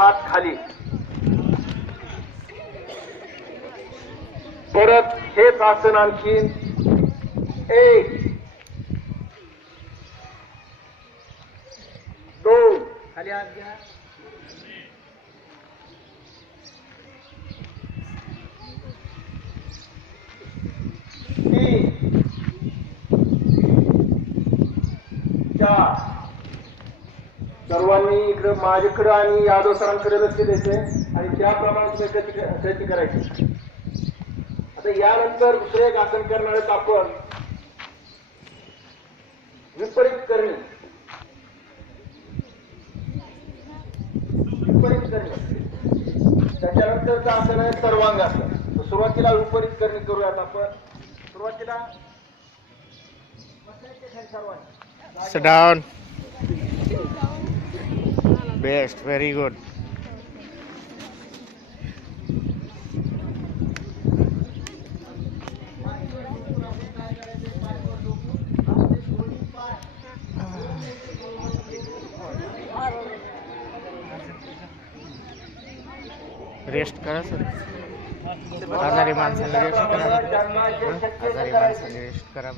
हात खाली. परत हेच आसन आणखीन 1 2 खाली हात घ्या. 3 4. सर्वांनी इकडे माझ्याकडे आणि यादव सरांकडे लक्ष द्यायचे आणि त्याप्रमाणे गती करायची. आता यानंतर दुसरे एक आसन करणार आहेत आपण विपरीत करणे. त्याच्यानंतरचं आसन आहे सर्वांगासन. तर सुरुवातीला विपरीत करणे करूयात आपण. सुरुवातीला सर्वांनी Sit down. Best, very good. Rest करा सर. आजारी माणसाने रेस्ट करा. आजारी माणसाने रेस्ट करा.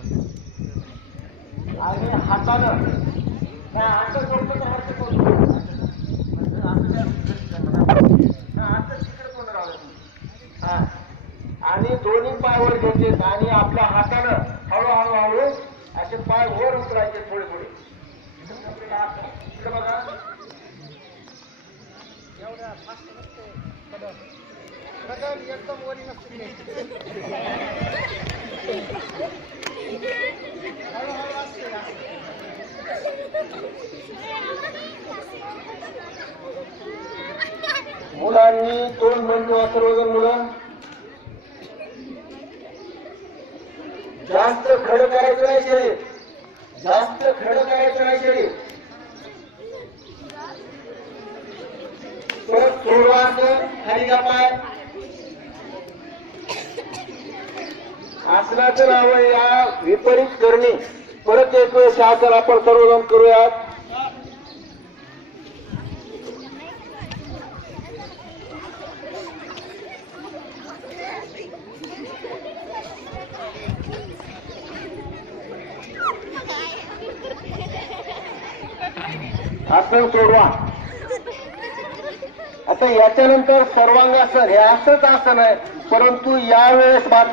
आणि हातानं हात तिकडे कोण राहत. आणि दोन्ही पाय वर घ्यायचे आणि आपल्या हातानं हळूहळू हळू असे पाय वर उतरायचे थोडे थोडे. इकडे बघा. एवढा फास्ट नसते एकदम वरी नसते. हळूहळू असते. मुलांनी तोंड बंद सर्वजण मुलं जास्त खडं करायचं नाही शरीर. जास्त खडं करायचं नाही शरीर. परत सोडवायचं खाली का पाय. आसनाचं नाव आहे या विपरीत करणे. परत एक वेळेस आसन आपण सर्वजण करूयात. आसन सोडवा. आता याच्यानंतर सर्वांगासन हे असंच आसन आहे, परंतु यावेळेस मात्र